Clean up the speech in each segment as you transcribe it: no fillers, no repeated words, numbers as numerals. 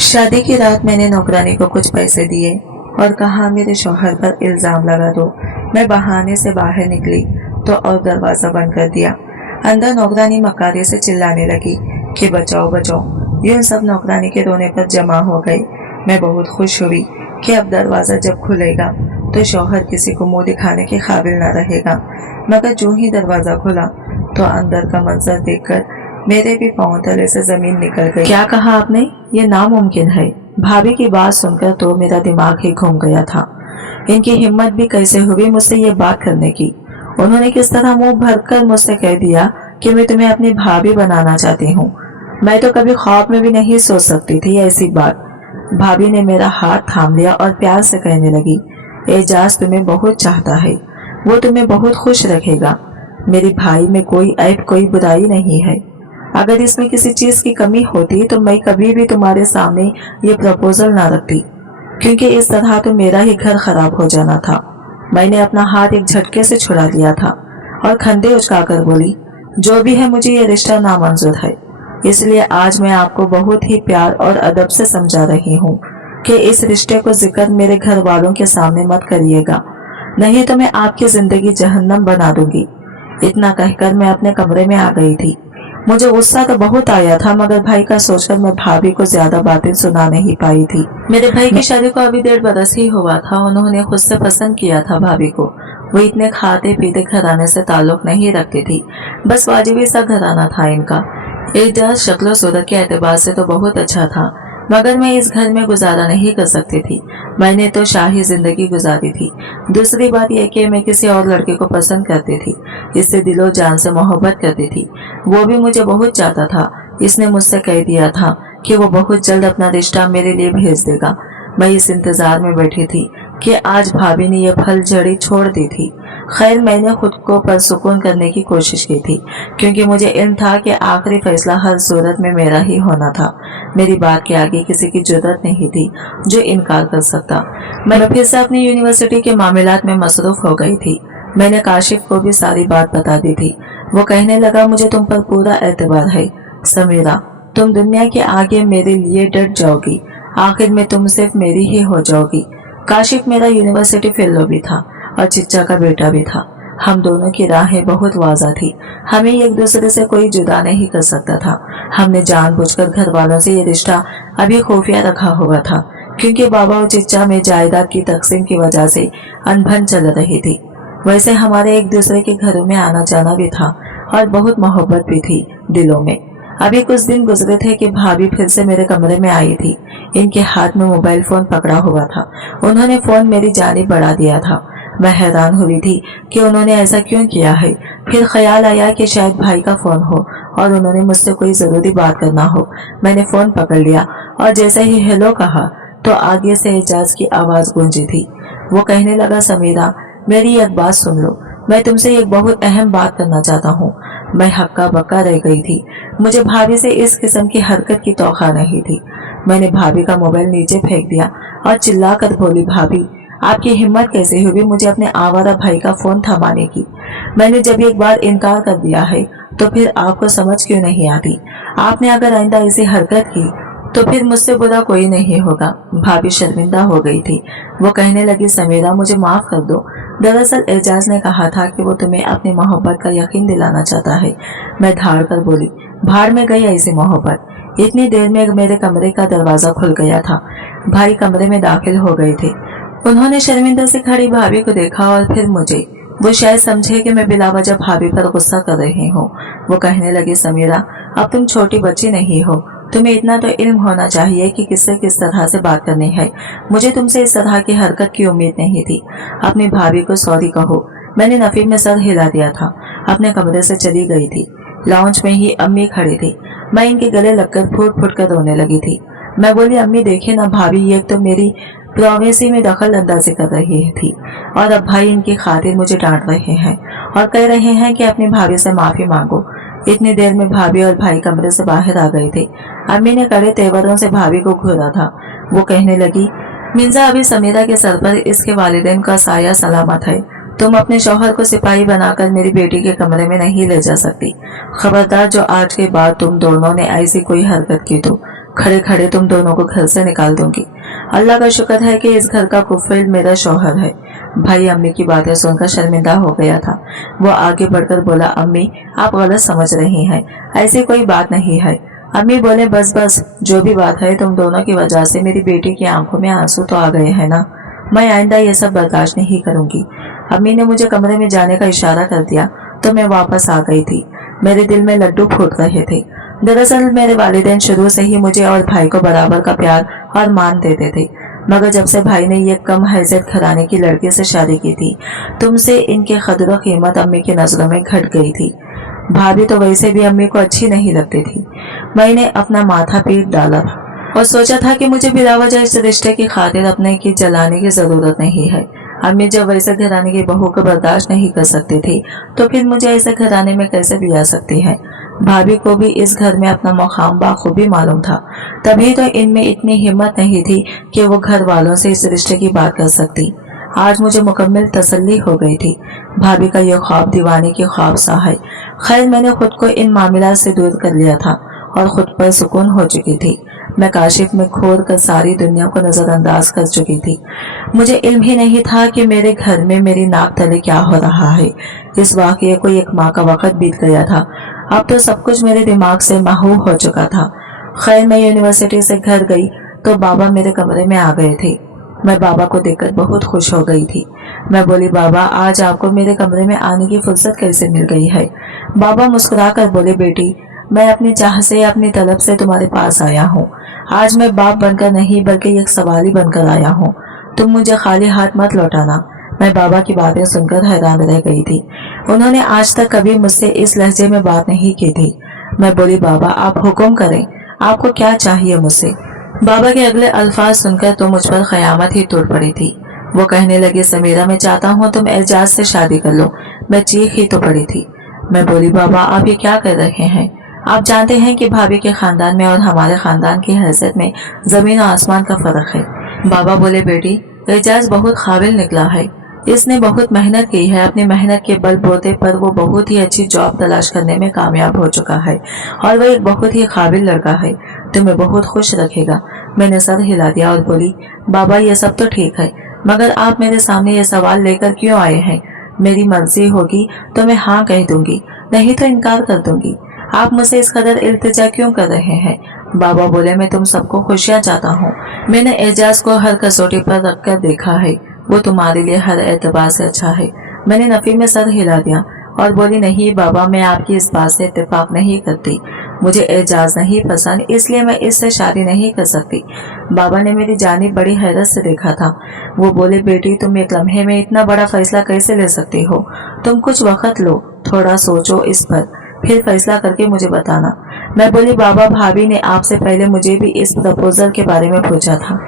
शादी की रात मैंने नौकरानी को कुछ पैसे दिए और कहा मेरे शौहर पर इल्जाम लगा दो। मैं बहाने से बाहर निकली तो और दरवाजा बंद कर दिया। अंदर नौकरानी मक्कारी से चिल्लाने लगी कि बचाओ बचाओ। यूं सब नौकरानी के रोने पर जमा हो गए। मैं बहुत खुश हुई कि अब दरवाजा जब खुलेगा तो शौहर किसी को मुंह दिखाने के काबिल न रहेगा। मगर जो ही दरवाजा खुला तो अंदर का मंजर देखकर मेरे भी पांव तले से जमीन निकल गई। क्या कहा आपने? ये नामुमकिन है। भाभी की बात सुनकर तो मेरा दिमाग ही घूम गया था। इनकी हिम्मत भी कैसे हुई मुझसे ये बात करने की। उन्होंने किस तरह मुंह भरकर मुझसे कह दिया कि मैं तुम्हें अपनी भाभी बनाना चाहती हूँ। मैं तो कभी ख्वाब में भी नहीं सोच सकती थी ऐसी बात। भाभी ने मेरा हाथ थाम लिया और प्यार से कहने लगी, एजाज तुम्हें बहुत चाहता है, वो तुम्हें बहुत खुश रखेगा। मेरे भाई में कोई ऐब कोई बुराई नहीं है। अगर इसमें किसी चीज की कमी होती तो मैं कभी भी तुम्हारे सामने ये प्रपोजल ना रखती, क्योंकि इस तरह तो मेरा ही घर खराब हो जाना था। मैंने अपना हाथ एक झटके से छुड़ा लिया था और खंडे उचकाकर बोली, जो भी है मुझे ये रिश्ता नामंजूर है। इसलिए आज मैं आपको बहुत ही प्यार और अदब से समझा रही हूँ कि इस रिश्ते को जिक्र मेरे घर वालों के सामने मत करिएगा, नहीं तो मैं आपकी जिंदगी जहन्नम बना दूंगी। इतना कहकर मैं अपने कमरे में आ गई थी। मुझे गुस्सा तो बहुत आया था, मगर भाई का सोचकर मैं भाभी को ज्यादा बातें सुना नहीं पाई थी। मेरे भाई की शादी को अभी 1.5 बरस ही हुआ था। उन्होंने खुद से पसंद किया था भाभी को। वो इतने खाते पीते घराने से ताल्लुक नहीं रखती थी, बस वाजिबी सा घराना था इनका। एजाज शक्ल सूरत के एतबार से तो बहुत अच्छा था, मगर मैं इस घर में गुजारा नहीं कर सकती थी। मैंने तो शाही जिंदगी गुजारी थी। दूसरी बात यह कि मैं किसी और लड़के को पसंद करती थी, इससे दिलो जान से मोहब्बत करती थी। वो भी मुझे बहुत चाहता था। इसने मुझसे कह दिया था कि वो बहुत जल्द अपना रिश्ता मेरे लिए भेज देगा। मैं इस इंतजार में बैठी थी कि आज भाभी ने यह फल झड़ी छोड़ दी थी। खैर, मैंने खुद को परसुकून करने की कोशिश की थी, क्योंकि मुझे इल्म था कि आखिरी फैसला हर सूरत में मेरा ही होना था। मेरी बात के आगे किसी की जरूरत नहीं थी जो इनकार कर सकता। मैं फिर से अपनी यूनिवर्सिटी के मामलात में मसरूफ हो गई थी। मैंने काशिफ को भी सारी बात बता दी थी। वो कहने लगा, मुझे तुम पर पूरा एतबार है समीरा, तुम दुनिया के आगे मेरे लिए डट जाओगी। आखिर में तुम सिर्फ मेरी ही हो जाओगी। काशिफ मेरा यूनिवर्सिटी फेलो भी था और चिच्चा का बेटा भी था। हम दोनों की राहें बहुत वाज़ा थी। हमें एक दूसरे से कोई जुदा नहीं कर सकता था। हमने जानबूझकर घर वालों से ये रिश्ता अभी खुफिया रखा हुआ था, क्योंकि बाबा और चिच्चा में जायदाद की तकसीम की वजह से अनबन चल रही थी। वैसे हमारे एक दूसरे के घरों में आना जाना भी था और बहुत मोहब्बत भी थी दिलों में। अभी कुछ दिन गुजरे थे कि भाभी फिर से मेरे कमरे में आई थी। इनके हाथ में मोबाइल फोन पकड़ा हुआ था। उन्होंने फोन मेरी जानिब बढ़ा दिया था। मैं हैरान हुई थी कि उन्होंने ऐसा क्यों किया है। फिर ख्याल आया कि शायद भाई का फोन हो और उन्होंने मुझसे कोई जरूरी बात करना हो। मैंने फोन पकड़ लिया और जैसे ही हेलो कहा तो आगे से एजाज की आवाज गूंजी थी। वो कहने लगा, समीरा मेरी एक बात सुन लो, मैं तुमसे एक बहुत अहम बात करना चाहता हूँ। मैं हक्का बक्का रह गई थी। मुझे भाभी से इस किस्म की हरकत की तौखा नहीं थी। मैंने भाभी का मोबाइल नीचे फेंक दिया और चिल्लाकर बोली, भाभी आपकी हिम्मत कैसे हुई मुझे अपने आवारा भाई का फोन थमाने की? मैंने जब एक बार इनकार कर दिया है तो फिर आपको समझ क्यों नहीं आती? आपने अगर आइंदा ऐसी हरकत की तो फिर मुझसे बुरा कोई नहीं होगा। भाभी शर्मिंदा हो गई थी। वो कहने लगी, समीरा मुझे माफ कर दो। दरअसल एजाज ने कहा था कि वो तुम्हें अपनी मोहब्बत का यकीन दिलाना चाहता है। मैं धाड़ कर बोली, भाड़ में गई ऐसी मोहब्बत। इतनी देर में मेरे कमरे का दरवाजा खुल गया था। भाई कमरे में दाखिल हो गए थे। उन्होंने शर्मिंदा से खड़ी भाभी को देखा और फिर मुझे। वो शायद समझे कि मैं बिलावजह भाभी पर गुस्सा कर रही हूँ। वो कहने लगी, समीरा अब तुम छोटी बच्ची नहीं हो, तुम्हें इतना तो इल्म होना चाहिए कि किससे किस तरह से बात करनी है। मुझे तुमसे इस तरह की हरकत की उम्मीद नहीं थी। अपनी भाभी को सॉरी कहो। मैंने नफी में सर हिला दिया था। अपने कमरे से चली गई थी। लॉन्च में ही अम्मी खड़ी थी। मैं इनके गले लगकर फूट फूट कर रोने लगी थी। मैं बोली, अम्मी देखिए ना, भाभी ये तो मेरी प्राइवेसी में दखल अंदाजी कर रही थी और अब भाई इनकी खातिर मुझे डांट रहे हैं और कह रहे हैं कि अपनी भाभी से माफी मांगो। इतनी देर में भाभी और भाई कमरे से बाहर आ गए थे। अम्मी ने कड़े तेवरों से भाभी को घूरा था। वो कहने लगी, मिर्जा अभी समीरा के सर पर इसके वालिदैन का साया सलामत है। तुम अपने शौहर को सिपाही बनाकर मेरी बेटी के कमरे में नहीं ले जा सकती। खबरदार, जो आज के बाद तुम दोनों ने ऐसी कोई हरकत की तो खड़े खड़े तुम दोनों को घर से निकाल दूंगी। अल्लाह का शुक्र है कि इस घर का कुफिल मेरा शौहर है। भाई अम्मी की बातें सुनकर शर्मिंदा हो गया था। वो आगे बढ़कर बोला, अम्मी आप गलत समझ रही हैं, ऐसी कोई बात नहीं है। अम्मी बोले, बस बस, जो भी बात है, तुम दोनों की वजह से मेरी बेटी की आंखों में आंसू तो आ गए हैं ना। मैं आइंदा ये सब बर्दाश्त नहीं करूंगी। अम्मी ने मुझे कमरे में जाने का इशारा कर दिया तो मैं वापस आ गई थी। मेरे दिल में लड्डू फूट रहे थे। दरअसल मेरे वालिदैन शुरू से ही मुझे और भाई को बराबर का प्यार और मान देते थे, मगर जब से भाई ने ये कम हैसियत घराने की लड़की से शादी की थी, तुमसे इनके कदर कीमत अम्मी की नजरों में घट गई थी। भाभी तो वैसे भी अम्मी को अच्छी नहीं लगती थी। मैंने अपना माथा पीट डाला और सोचा था कि मुझे बिला वजह इस रिश्ते की खातिर अपने की जलाने की जरूरत नहीं है। अम्मी जब वैसे घराने की बहू को बर्दाश्त नहीं कर सकती थी तो फिर मुझे ऐसे घराने में कैसे भी आ सकती है। भाभी को भी इस घर में अपना मुकाम बाखूबी मालूम था, तभी तो इनमें इतनी हिम्मत नहीं थी कि वो घर वालों से इस रिश्ते की बात कर सकती। आज मुझे मुकम्मल तसल्ली हो गई थी। भाभी का यह ख्वाब दीवाने की ख्वाब सा है। खैर मैंने खुद को इन मामला से दूर कर लिया था और खुद पर सुकून हो चुकी थी। मैं काशिफ में खोद कर सारी दुनिया को नजरअंदाज कर चुकी थी। मुझे इल्म ही नहीं था कि मेरे घर में मेरी नाक तले क्या हो रहा है। इस वाकये को एक माह का वक्त बीत गया था। अब तो सब कुछ मेरे दिमाग से महू हो चुका था। खैर मैं यूनिवर्सिटी से घर गई तो बाबा मेरे कमरे में आ गए थे। मैं बाबा को देखकर बहुत खुश हो गई थी। मैं बोली, बाबा आज आपको मेरे कमरे में आने की फुर्सत कैसे मिल गई है? बाबा मुस्कुराकर बोले, बेटी मैं अपनी चाह से अपनी तलब से तुम्हारे पास आया हूँ। आज मैं बाप बनकर नहीं बल्कि एक सवाली बनकर आया हूँ। तुम मुझे खाली हाथ मत लौटाना। मैं बाबा की बातें सुनकर हैरान रह गई थी। उन्होंने आज तक कभी मुझसे इस लहजे में बात नहीं की थी। मैं बोली, बाबा आप हुक्म करें, आपको क्या चाहिए मुझसे? बाबा के अगले अल्फाज सुनकर तो मुझ पर क़यामत ही टूट पड़ी थी। वो कहने लगे, समीरा मैं चाहता हूँ तुम एजाज से शादी कर लो। मैं चीख ही तो पड़ी थी। मैं बोली, बाबा आप ये क्या कर रहे हैं? आप जानते हैं कि भाभी के खानदान में और हमारे खानदान की हैसियत में जमीन और आसमान का फर्क है। बाबा बोले, बेटी एजाज बहुत काबिल निकला है। इसने बहुत मेहनत की है। अपनी मेहनत के बलबूते पर वो बहुत ही अच्छी जॉब तलाश करने में कामयाब हो चुका है और वह एक बहुत ही काबिल लड़का है। तुम्हें बहुत खुश रखेगा। मैंने सर हिला दिया और बोली, बाबा ये सब तो ठीक है, मगर आप मेरे सामने ये सवाल लेकर क्यों आए हैं? मेरी मर्जी होगी तो मैं हाँ कह दूंगी, नहीं तो इनकार कर दूंगी। आप मुझसे इस कदर इल्तिजा क्यों कर रहे हैं? बाबा बोले, मैं तुम सबको खुशियाँ चाहता हूँ। मैंने एजाज को हर कसौटी पर रखकर देखा है। वो तुम्हारे लिए हर एतबार से अच्छा है। मैंने नफी में सर हिला दिया और बोली, नहीं बाबा मैं आपकी इस बात से इत्तेफाक नहीं करती। मुझे एजाज नहीं पसंद, इसलिए मैं इससे शादी नहीं कर सकती। बाबा ने मेरी जानिब बड़ी हैरत से देखा था। वो बोले, बेटी तुम एक लम्हे में इतना बड़ा फैसला कैसे ले सकती हो? तुम कुछ वक्त लो, थोड़ा सोचो इस पर, फिर फैसला करके मुझे बताना। मैं बोली, बाबा भाभी ने आपसे पहले मुझे भी इस प्रपोजल के बारे में पूछा था।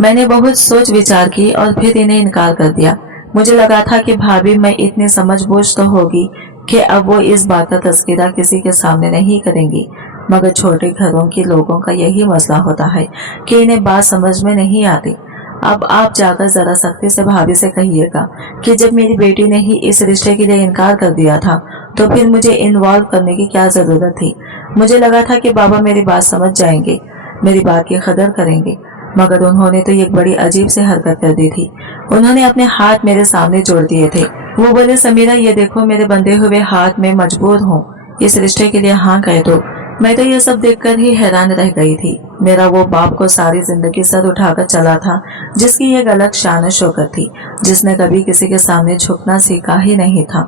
मैंने बहुत सोच विचार की और फिर इन्हें इनकार कर दिया। मुझे लगा था कि भाभी मैं इतनी समझबूझ तो होगी कि अब वो इस बात का तज़किरा किसी के सामने नहीं करेंगी, मगर छोटे घरों के लोगों का यही मसला होता है कि इन्हें बात समझ में नहीं आती। अब आप जाकर जरा सख्ती से भाभी से कहिएगा कि जब मेरी बेटी ने ही इस रिश्ते के लिए इनकार कर दिया था तो फिर मुझे इन्वॉल्व करने की क्या जरूरत थी। मुझे लगा था कि बाबा मेरी बात समझ जाएंगे, मेरी बात की कदर करेंगे, मगर उन्होंने तो एक बड़ी अजीब सी हरकत कर दी थी। उन्होंने अपने हाथ मेरे सामने जोड़ दिए थे। वो बोले, समीरा ये देखो मेरे बंधे हुए हाथ में मजबूर हूँ, इस रिश्ते के लिए हाँ कह दो। मैं तो ये सब देखकर ही हैरान रह गई थी। मेरा वो बाप को सारी जिंदगी सर उठाकर चला था, जिसकी एक अलग शान शौकत थी, जिसने कभी किसी के सामने झुकना सीखा ही नहीं था।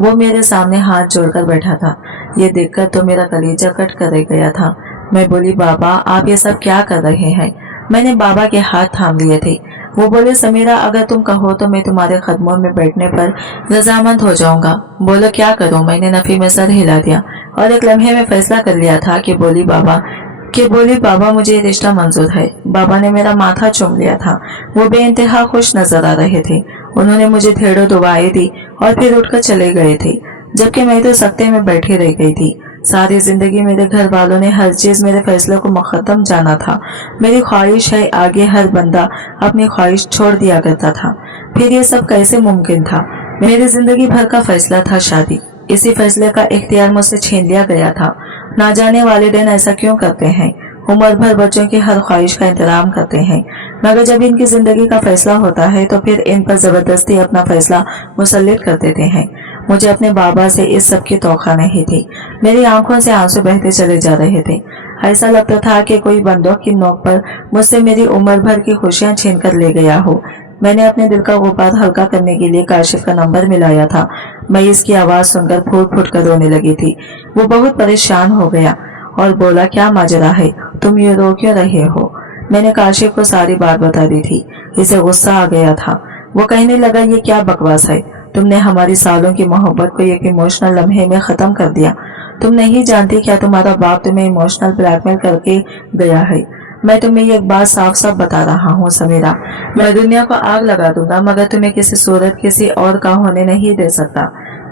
वो मेरे सामने हाथ जोड़कर बैठा था। ये देखकर तो मेरा कलीजा कट कर रह गया था। मैं बोली, बाबा आप ये सब क्या कर रहे हैं? मैंने बाबा के हाथ थाम लिए थे। वो बोले, समीरा अगर तुम कहो तो मैं तुम्हारे कदमों में बैठने पर रजामंद हो जाऊंगा। बोलो क्या करूं? मैंने नफी में सर हिला दिया और एक लम्हे में फैसला कर लिया था कि बोली बाबा मुझे रिश्ता मंजूर है। बाबा ने मेरा माथा चूम लिया था। वो बेइंतहा खुश नजर आ रहे थे। उन्होंने मुझे ढेरों दुआएं दी और फिर उठकर चले गए थे, जबकि मैं तो सख्ते में बैठी रह गई थी। सारी जिंदगी मेरे घर वालों ने हर चीज मेरे फैसले को मुकद्दम जाना था। मेरी ख्वाहिश है आगे हर बंदा अपनी ख्वाहिश छोड़ दिया करता था। फिर ये सब कैसे मुमकिन था? मेरी जिंदगी भर का फैसला था शादी। इसी फैसले का इख्तियार मुझसे छीन लिया गया था। ना जाने वालिदैन ऐसा क्यों करते हैं? उम्र भर बच्चों की हर ख्वाहिश का इंतजाम करते हैं, मगर जब इनकी जिंदगी का फैसला होता है तो फिर इन पर जबरदस्ती अपना फैसला मुसल्लित कर देते हैं। मुझे अपने बाबा से इस सब की तौखा नहीं थी। मेरी आंखों से आंसू बहते चले जा रहे थे। ऐसा लगता था कि कोई बंदूक की नोक पर मुझसे मेरी उम्र भर की खुशियां छीन कर ले गया हो। मैंने अपने दिल का गुबार हल्का करने के लिए काशिफ का नंबर मिलाया था। मैं इसकी आवाज सुनकर फूट फूट कर रोने लगी थी। वो बहुत परेशान हो गया और बोला, क्या माजरा है, तुम ये रो क्यों रहे हो? मैंने काशिफ को सारी बात बता दी थी। इसे गुस्सा आ गया था। वो कहने लगा, ये क्या बकवास है, तुमने हमारी सालों की मोहब्बत को एक इमोशनल लम्हे में खत्म कर दिया। तुम नहीं जानती क्या तुम्हारा बाप तुम्हें इमोशनल ब्लैकमेल करके गया है। मैं तुम्हें एक बात साफ साफ बता रहा हूँ समीरा, मैं दुनिया को आग लगा दूंगा मगर तुम्हें किसी सूरत किसी और का होने नहीं दे सकता।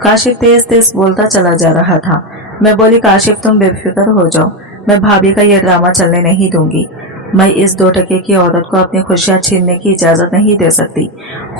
काशिफ तेज तेज बोलता चला जा रहा था। मैं बोली, काशिफ तुम बेफिक्र हो जाओ, मैं भाभी का ये ड्रामा चलने नहीं दूंगी। मैं इस 2 टके की औरत को अपनी खुशियां छीनने की इजाजत नहीं दे सकती।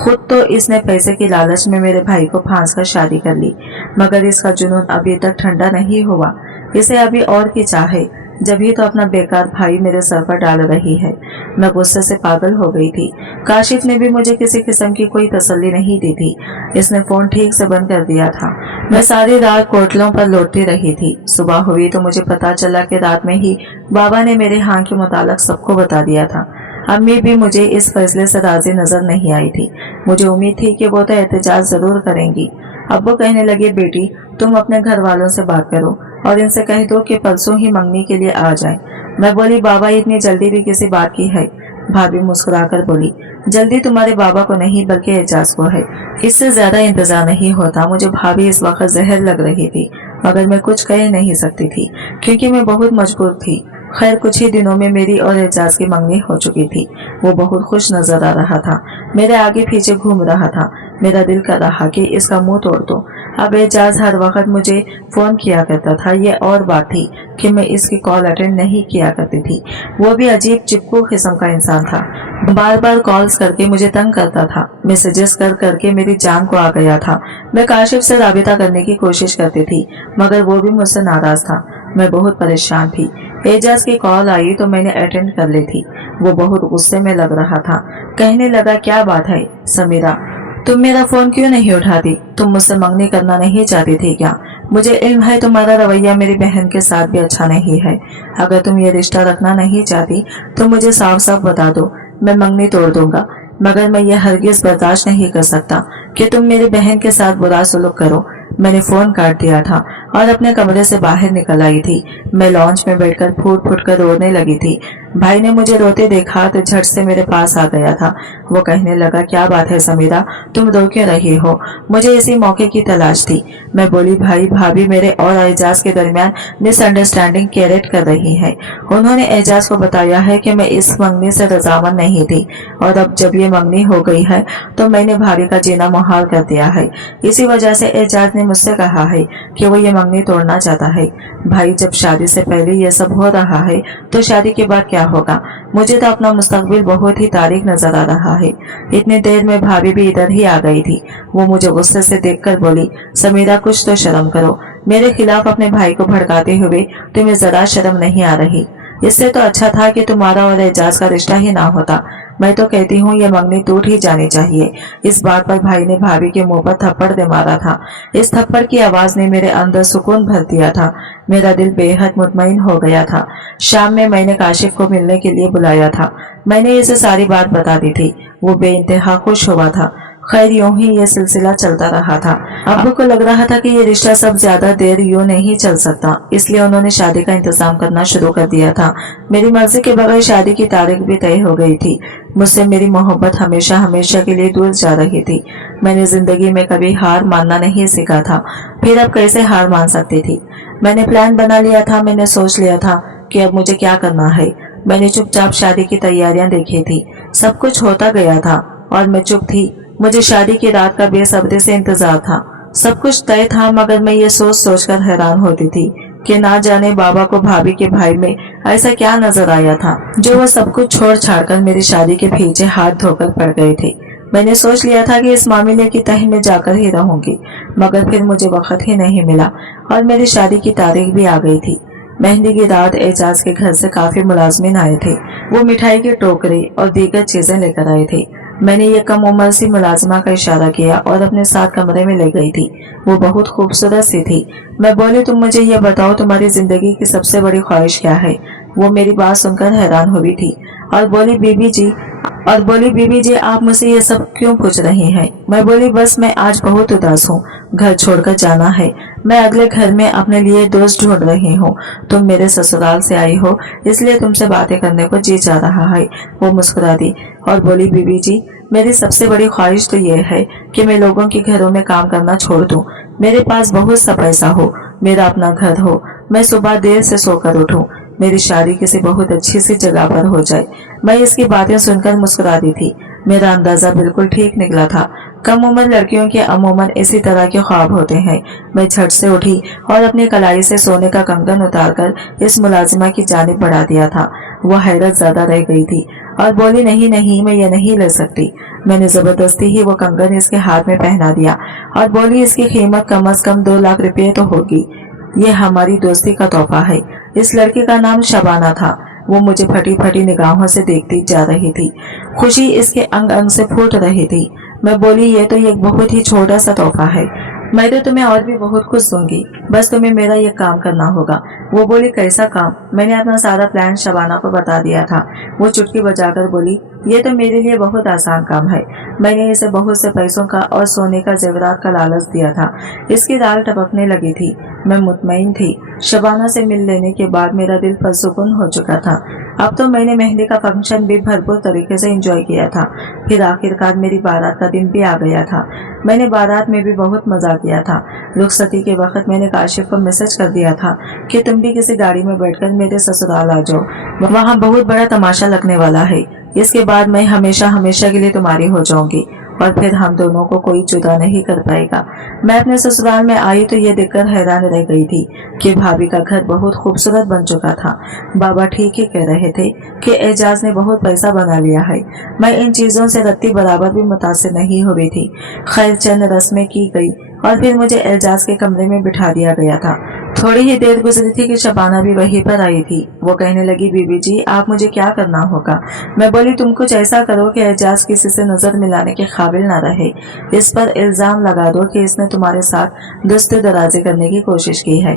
खुद तो इसने पैसे की लालच में मेरे भाई को फांस कर शादी कर ली, मगर इसका जुनून अभी तक ठंडा नहीं हुआ। इसे अभी और की चाह है, जभी तो अपना बेकार भाई मेरे सर पर डाल रही है। मैं गुस्से से पागल हो गई थी। काशिफ ने भी मुझे किसी किस्म की कोई तसल्ली नहीं दी थी। इसने फोन ठीक से बंद कर दिया था। मैं सारी रात कोटलों पर लौटती रही थी। सुबह हुई तो मुझे पता चला कि रात में ही बाबा ने मेरे हाँ के मुतालिक सबको बता दिया था। अम्मी भी मुझे इस फैसले से राजी नजर नहीं आई थी। मुझे उम्मीद थी कि वो तो एहतजाज जरूर करेंगी। अब वो कहने लगे, बेटी तुम अपने घर वालों से बात करो और इनसे कह दो कि परसों ही मंगनी के लिए आ जाए। मैं बोली, बाबा इतनी जल्दी भी किसी बात की है? भाभी मुस्कुराकर बोली, जल्दी तुम्हारे बाबा को नहीं बल्कि एजाज को है। इससे ज्यादा इंतजार नहीं होता। मुझे भाभी इस वक्त जहर लग रही थी, मगर मैं कुछ कह नहीं सकती थी क्योंकि मैं बहुत मजबूर थी। खैर कुछ ही दिनों में मेरी और एजाज की मंगनी हो चुकी थी। वो बहुत खुश नजर आ रहा था, मेरे आगे पीछे घूम रहा था। मेरा दिल कर रहा कि इसका मुंह तोड़ दो। अब एजाज हर वक्त मुझे फोन किया करता था। ये और बात थी कि मैं इसकी कॉल अटेंड नहीं किया करती थी। वो भी अजीब चिपकू किस्म का इंसान था। बार बार कॉल्स करके मुझे तंग करता था। मैसेजेस कर करके मेरी जान को आ गया था। मैं काशिफ से राबिता करने की कोशिश करती थी, मगर वो भी मुझसे नाराज था। मैं बहुत परेशान थी। एजाज की कॉल आई तो मैंने अटेंड कर ली थी। वो बहुत गुस्से में लग रहा था। कहने लगा, क्या बात है समीरा, तुम मेरा फोन क्यों नहीं उठाती? तुम मुझसे मंगनी करना नहीं चाहती थी क्या? मुझे इल्म है तुम्हारा रवैया मेरी बहन के साथ भी अच्छा नहीं है। अगर तुम ये रिश्ता रखना नहीं चाहती तो मुझे साफ साफ बता दो, मैं मंगनी तोड़ दूंगा। मगर मैं ये हरगिज बर्दाश्त नहीं कर सकता कि तुम मेरी बहन के साथ बुरा सलूक करो। मैंने फोन काट दिया था और अपने कमरे से बाहर निकल आई थी। मैं लॉन्च में बैठकर फूट फूट कर रोने लगी थी। भाई ने मुझे रोते देखा तो झट से मेरे पास आ गया था। वो कहने लगा, क्या बात है समीरा, तुम रो क्यों रही हो? मुझे इसी मौके की तलाश थी। मैं बोली, भाई भाभी मेरे और एजाज के दरमियान मिसअंडरस्टैंडिंग क्रिएट कर रही है। उन्होंने एजाज को बताया है कि मैं इस मंगनी से रजामंद नहीं थी और अब जब ये मंगनी हो गई है तो मैंने भाभी का जीना मुहाल कर दिया है। इसी वजह से एजाज ने मुझसे कहा है कि वो ये मंगनी तोड़ना चाहता है। भाई जब शादी से पहले ये सब हो रहा है तो शादी के बाद क्या होगा? मुझे तो अपना मुस्तकबिल बहुत ही तारीक नजर आ रहा है। इतनी देर में भाभी भी इधर ही आ गई थी। वो मुझे गुस्से से देखकर बोली, समीरा कुछ तो शर्म करो, मेरे खिलाफ अपने भाई को भड़काते हुए तुम्हें जरा शर्म नहीं आ रही? इससे तो अच्छा था कि तुम्हारा और एजाज का रिश्ता ही ना होता। मैं तो कहती हूँ ये मंगनी टूट ही जानी चाहिए। इस बात पर भाई ने भाभी के मुंह पर थप्पड़ दे मारा था। इस थप्पड़ की आवाज ने मेरे अंदर सुकून भर दिया था। मेरा दिल बेहद मुतमईन हो गया था। शाम में मैंने काशिफ को मिलने के लिए बुलाया था। मैंने इसे सारी बात बता दी थी। वो बेइंतहा खुश हुआ था। खैर यूं ही ये सिलसिला चलता रहा था। अब्बू को लग रहा था कि ये रिश्ता सब ज्यादा देर यूं नहीं चल सकता, इसलिए उन्होंने शादी का इंतजाम करना शुरू कर दिया था। मेरी मर्जी के बगैर शादी की तारीख भी तय हो गई थी। मुझसे मेरी मोहब्बत हमेशा हमेशा के लिए दूर जा रही थी। मैंने जिंदगी में कभी हार मानना नहीं सीखा था, फिर अब कैसे हार मान सकती थी? मैंने प्लान बना लिया था। मैंने सोच लिया था कि अब मुझे क्या करना है। मैंने चुपचाप शादी की तैयारियां देखी थी। सब कुछ होता गया था और मैं चुप थी। मुझे शादी की रात का बेसब्री से इंतजार था। सब कुछ तय था, मगर मैं ये सोच सोच कर हैरान होती थी कि ना जाने बाबा को भाभी के भाई में ऐसा क्या नजर आया था जो वो सब कुछ छोड़ छाड़ कर मेरी शादी के पीछे हाथ धोकर पड़ गए थे। मैंने सोच लिया था कि इस मामले की तह में जाकर ही रहूंगी, मगर फिर मुझे वक्त ही नहीं मिला और मेरी शादी की तारीख भी आ गई थी। मेहंदी की रात एजाज के घर से काफी मुलाजमीन आए थे। वो मिठाई के टोकरे और दीगर चीजें लेकर आए थे। मैंने ये कम उम्र सी मुलाजिमा का इशारा किया और अपने साथ कमरे में ले गई थी। वो बहुत खूबसूरत सी थी। मैं बोली, तुम मुझे ये बताओ, तुम्हारी जिंदगी की सबसे बड़ी ख्वाहिश क्या है? वो मेरी बात सुनकर हैरान हुई थी और बोली, बीबी जी आप मुझसे ये सब क्यों पूछ रही हैं? मैं बोली, बस मैं आज बहुत उदास हूँ, घर छोड़कर जाना है। मैं अगले घर में अपने लिए दोस्त ढूंढ रही हूँ। तुम मेरे ससुराल से आई हो, इसलिए तुमसे बातें करने को जी जा रहा है। वो मुस्कुरा दी और बोली, बीबी जी मेरी सबसे बड़ी ख्वाहिश तो ये है कि मैं लोगों के घरों में काम करना छोड़ दूं। मेरे पास बहुत सा पैसा हो, मेरा अपना घर हो, मैं सुबह देर से सोकर उठूं, मेरी शादी किसी बहुत अच्छी सी जगह पर हो जाए। मैं इसकी बातें सुनकर मुस्कुरा दी थी। मेरा अंदाजा बिल्कुल ठीक निकला था। कम उम्र लड़कियों के अमूमन इसी तरह के ख्वाब होते हैं। मैं झट से उठी और अपनी कलाई से सोने का कंगन उतारकर इस मुलाजिमा की जानिब बढ़ा दिया था। वह हैरत ज़्यादा रह गई थी और बोली, नहीं नहीं, मैं ये नहीं ले सकती। मैंने जबरदस्ती ही वो कंगन इसके हाथ में पहना दिया और बोली, इसकी कीमत कम से कम 2 लाख रुपये तो होगी। ये हमारी दोस्ती का तोहफा है। इस लड़की का नाम शबाना था। वो मुझे फटी फटी निगाहों से देखती जा रही थी। खुशी इसके अंग अंग से फूट रही थी। मैं बोली, ये तो एक बहुत ही छोटा सा तोहफा है, मैं तो तुम्हें और भी बहुत कुछ दूंगी, बस तुम्हें मेरा ये काम करना होगा। वो बोली, कैसा काम? मैंने अपना सारा प्लान शबाना को बता दिया था। वो चुटकी बजाकर बोली, ये तो मेरे लिए बहुत आसान काम है। मैंने इसे बहुत से पैसों का और सोने का जेवरात का लालच दिया था। इसकी दाल टपकने लगी थी। मैं मुतमईन थी। शबाना से मिल लेने के बाद मेरा दिल पुरसुकून हो चुका था। अब तो मैंने मेहंदी का फंक्शन भी भरपूर तरीके से एंजॉय किया था। फिर आखिरकार मेरी बारात का दिन भी आ गया था। मैंने बारात में भी बहुत मजा किया था। रुखसती के वक्त मैंने काशिफ को मैसेज कर दिया था कि तुम भी किसी गाड़ी में बैठकर मेरे ससुराल आ जाओ, वहाँ बहुत बड़ा तमाशा लगने वाला है। इसके बाद मैं हमेशा हमेशा के लिए तुम्हारी हो जाऊंगी और फिर हम दोनों को कोई जुदा नहीं कर पाएगा। मैं अपने ससुराल में आई तो ये देखकर हैरान रह गई थी कि भाभी का घर बहुत खूबसूरत बन चुका था। बाबा ठीक ही कह रहे थे कि एजाज ने बहुत पैसा बना लिया है। मैं इन चीजों से रत्ती बराबर भी मुतासिर नहीं हुई थी। खैर चंद रस्में की गई और फिर मुझे एजाज के कमरे में बिठा दिया गया था। थोड़ी ही देर गुजरी थी कि शबाना भी वहीं पर आई थी। वो कहने लगी, बीबी जी आप मुझे क्या करना होगा? मैं बोली, तुम कुछ ऐसा करो कि एजाज किसी से नजर मिलाने के काबिल ना रहे। इस पर इल्जाम लगा दो कि इसने तुम्हारे साथ दस्ते दराजे करने की कोशिश की है।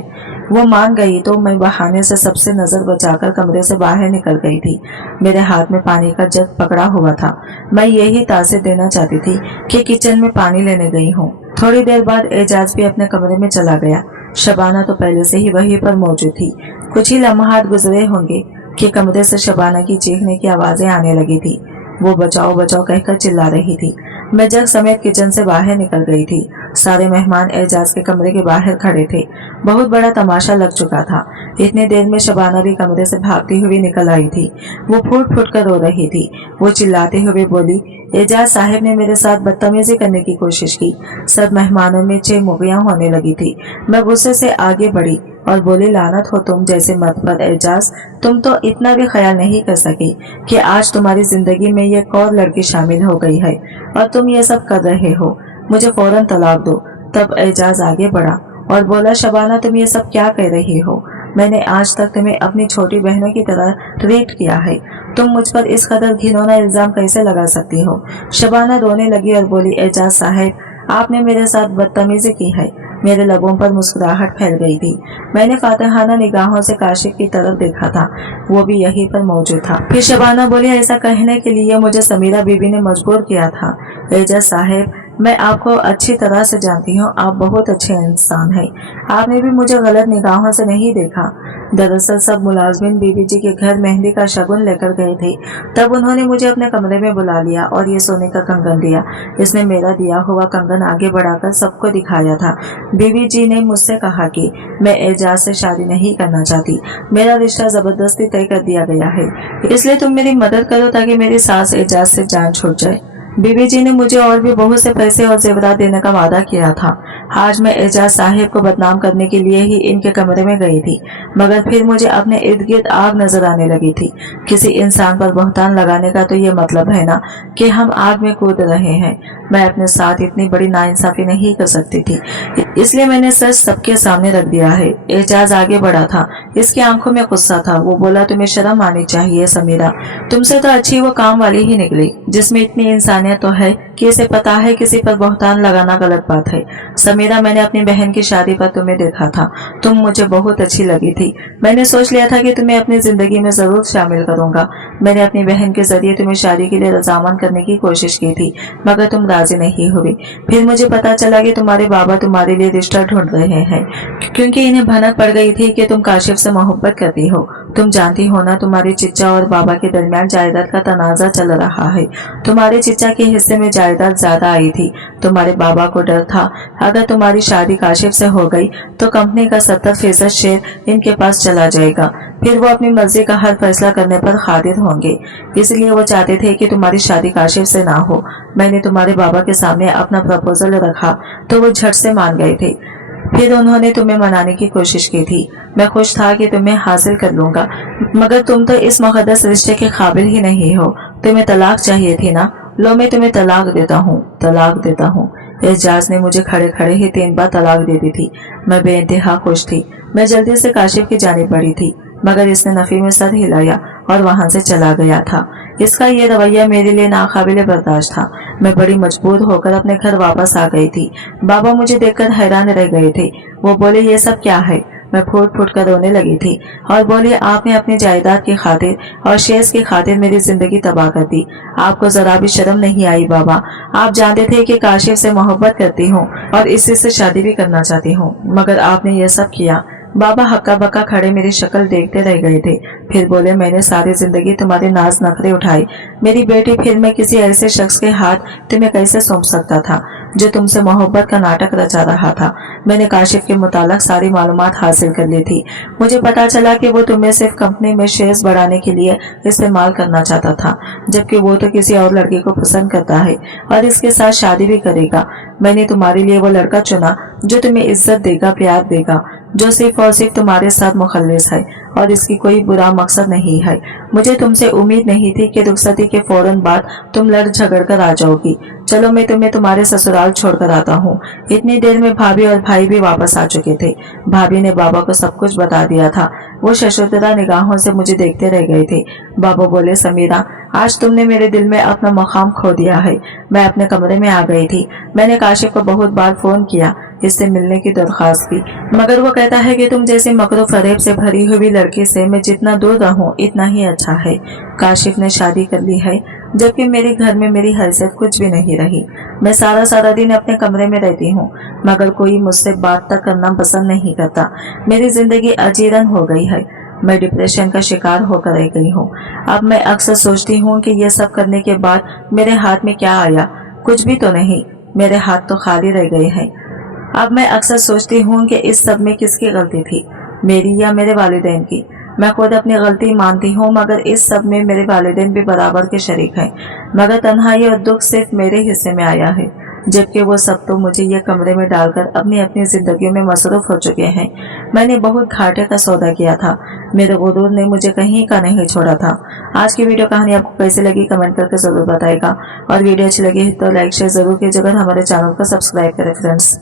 वो मान गई तो मैं बहाने से सबसे नजर बचाकर कमरे से बाहर निकल गई थी। मेरे हाथ में पानी का जग पकड़ा हुआ था। मैं यही तासीर देना चाहती थी कि किचन में पानी लेने गई हूँ। थोड़ी देर बाद एजाज भी अपने कमरे में चला गया। शबाना तो पहले से ही वहीं पर मौजूद थी। कुछ ही लम्हात गुजरे होंगे कि कमरे से शबाना की चीखने की आवाजें आने लगी थी। वो बचाओ बचाओ कहकर चिल्ला रही थी। मैं जग समेत किचन से बाहर निकल गई थी। सारे मेहमान एजाज के कमरे के बाहर खड़े थे। बहुत बड़ा तमाशा लग चुका था। इतनी देर में शबाना भी कमरे से भागती हुई निकल आई थी। वो फूट फूट कर रो रही थी। वो चिल्लाते हुए बोली, एजाज साहब ने मेरे साथ बदतमीजी करने की कोशिश की। सब मेहमानों में चेमुगियां होने लगी थी। मैं गुस्से से आगे बढ़ी और बोली, लानत हो तुम जैसे मर्द पर एजाज, तुम तो इतना भी ख्याल नहीं कर सकी कि आज तुम्हारी जिंदगी में एक और लड़की शामिल हो गई है और तुम ये सब कर रहे हो। मुझे फौरन तलाक दो। तब एजाज आगे बढ़ा और बोला, शबाना तुम ये सब क्या कह रही हो? मैंने आज तक तुम्हें अपनी छोटी बहनों की तरह ट्रीट किया है। तुम मुझ पर इस कदर घिनौना इल्जाम कैसे लगा सकती हो? शबाना रोने लगी और बोली, एजाज साहब आपने मेरे साथ बदतमीजी की है। मेरे लबों पर मुस्कुराहट फैल गई थी। मैंने फातिहाना निगाहों से काशिफ की तरफ देखा था। वो भी यहीं पर मौजूद था। फिर शबाना बोली, ऐसा कहने के लिए मुझे समीरा बीबी ने मजबूर किया था। एजाज साहब मैं आपको अच्छी तरह से जानती हूँ, आप बहुत अच्छे इंसान हैं। आपने भी मुझे गलत निगाहों से नहीं देखा। दरअसल सब मुलाजमिन बीबी जी के घर मेहंदी का शगुन लेकर गए थे। तब उन्होंने मुझे अपने कमरे में बुला लिया और ये सोने का कंगन दिया। इसने मेरा दिया हुआ कंगन आगे बढ़ाकर सबको दिखाया था। बीबी जी ने मुझसे कहा कि मैं एजाज से शादी नहीं करना चाहती। मेरा रिश्ता जबरदस्ती तय कर दिया गया है, इसलिए तुम मेरी मदद करो ताकि मेरी सास एजाज से जान छूट जाए। बीबी जी ने मुझे और भी बहुत से पैसे और जेवरात देने का वादा किया था। आज मैं एजाज साहिब को बदनाम करने के लिए ही इनके कमरे में गई थी, मगर फिर मुझे अपने इर्द गिर्द आग नजर आने लगी थी। किसी इंसान पर बहतान लगाने का तो ये मतलब है ना कि हम आग में कूद रहे हैं। मैं अपने साथ इतनी बड़ी नाइंसाफी नहीं कर सकती थी, इसलिए मैंने सच सबके सामने रख दिया है। एजाज आगे बढ़ा था, इसकी आंखों में गुस्सा था। वो बोला, तुम्हें शर्म आनी चाहिए समीरा, तुमसे तो अच्छी वो काम वाली ही निकली जिसमें इतनी इंसानियत तो है कि इसे पता है किसी पर बहतान लगाना गलत बात है। समीरा, मैंने अपनी बहन की शादी पर तुम्हें देखा था, तुम मुझे बहुत अच्छी लगी थी। मैंने सोच लिया था कि तुम्हें अपनी जिंदगी में जरूर शामिल करूंगा। मैंने अपनी बहन के जरिए तुम्हें शादी के लिए रजामंद करने की कोशिश की थी, मगर तुम राजी नहीं हुई। फिर मुझे पता चला कि तुम्हारे बाबा तुम्हारे लिए रिश्ता ढूंढ रहे हैं, क्योंकि इन्हें भनक पड़ गई थी कि तुम काशिफ से मोहब्बत करती हो। तुम जानती हो ना, तुम्हारे चिच्चा और बाबा के दरमियान जायदाद का तनाजा चल रहा है। तुम्हारे चिच्चा के हिस्से में जायदाद ज्यादा आई थी। तुम्हारे बाबा को डर था अगर तुम्हारी शादी काशिफ से हो गई तो कंपनी का 70% शेयर इनके पास चला जाएगा, फिर वो अपनी मर्जी का हर फैसला करने पर कादिर होंगे। इसलिए वो चाहते थे कि तुम्हारी शादी काशिफ से ना हो। मैंने तुम्हारे बाबा के सामने अपना प्रपोजल रखा तो वो झट से मान गए थे। फिर उन्होंने तुम्हें मनाने की कोशिश की थी। मैं खुश था कि तुम्हें हासिल कर लूंगा, मगर तुम तो इस मुकद्दस रिश्ते के काबिल ही नहीं हो। तुम्हें तलाक चाहिए थी ना, लो मैं तुम्हें तलाक देता हूँ, तलाक देता हूँ। एजाज ने मुझे खड़े खड़े ही 3 बार तलाक दे दी थी। मैं बेइंतहा खुश थी। मैं जल्दी से काशिफ की जानिब बढ़ी थी, मगर इसने नफी में सर हिलाया और वहां से चला गया था। इसका ये रवैया मेरे लिए नाकाबिले बर्दाश्त था। मैं बड़ी मजबूर होकर अपने घर वापस आ गई थी। बाबा मुझे देखकर हैरान रह गए थे। वो बोले, ये सब क्या है? मैं फूट फूट कर रोने लगी थी और बोली, आपने अपनी जायदाद की खातिर और शेयर्स की खातिर मेरी जिंदगी तबाह कर दी। आपको जरा भी शर्म नहीं आई बाबा? आप जानते थे कि काशिफ से मोहब्बत करती हूँ और इसी से शादी भी करना चाहती हूँ, मगर आपने ये सब किया। बाबा हक्का बक्का खड़े मेरी शक्ल देखते रह गए थे। फिर बोले, मैंने सारी जिंदगी तुम्हारे नाज नखरे उठाई मेरी बेटी, फिर मैं किसी ऐसे शख्स के हाथ तुम्हें कैसे सौंप सकता था जो तुमसे मोहब्बत का नाटक रचा रहा था। मैंने काशिफ के मुतालिक सारी मालूमात हासिल कर ली थी। मुझे पता चला कि वो तुम्हें सिर्फ कंपनी में शेयर्स बढ़ाने के लिए इस्तेमाल करना चाहता था, जबकि वो तो किसी और लड़के को पसंद करता है और इसके साथ शादी भी करेगा। मैंने तुम्हारे लिए वो लड़का चुना जो तुम्हें इज्जत देगा, प्यार देगा, जो सिर्फ और सिर्फ तुम्हारे साथ मुखल्लिस है और इसकी कोई बुरा मकसद नहीं है। मुझे तुमसे उम्मीद नहीं थी कि रुखसती के फौरन बाद तुम लड़ झगड़ कर आ जाओगी। चलो मैं तुम्हें तुम्हारे ससुराल छोड़कर आता हूँ। इतनी देर में भाभी और भाई भी वापस आ चुके थे। भाभी ने बाबा को सब कुछ बता दिया था। वो शशोदरा निगाहों से मुझे देखते रह गए थे। बाबा बोले, समीरा, आज तुमने मेरे दिल में अपना मकाम खो दिया है। मैं अपने कमरे में आ गई थी। मैंने काशिफ को बहुत बार फोन किया, इससे मिलने की दरख्वास्त की, मगर वो कहता है कि तुम जैसे मकरो फरेब से भरी हुई लड़की से मैं जितना दूर रहूं इतना ही अच्छा है। काशिफ ने शादी कर ली है, जबकि मेरे घर में मेरी हैसियत कुछ भी नहीं रही। मैं सारा दिन अपने कमरे में रहती हूँ, मगर कोई मुझसे बात तक करना पसंद नहीं करता। मेरी जिंदगी अजीरन हो गई है। मैं डिप्रेशन का शिकार होकर रह गई हूँ। अब मैं अक्सर सोचती हूँ कि ये सब करने के बाद मेरे हाथ में क्या आया? कुछ भी तो नहीं। मेरे हाथ तो खाली रह गए हैं। अब मैं अक्सर सोचती हूँ कि इस सब में किसकी गलती थी, मेरी या मेरे वालिदैन की। मैं खुद अपनी गलती मानती हूँ, मगर इस सब में मेरे वालिदैन भी बराबर के शरीक हैं। मगर तन्हाई और दुख सिर्फ मेरे हिस्से में आया है, जबकि वो सब तो मुझे ये कमरे में डालकर अपनी अपनी जिंदगी में मसरूफ हो चुके हैं। मैंने बहुत घाटे का सौदा किया था। मेरे गुरूर ने मुझे कहीं का नहीं छोड़ा था। आज की वीडियो कहानी आपको कैसी लगी कमेंट करके जरूर बताएगा, और वीडियो अच्छी लगी तो लाइक शेयर जरूर कीजिएगा। हमारे चैनल को सब्सक्राइब करें फ्रेंड्स।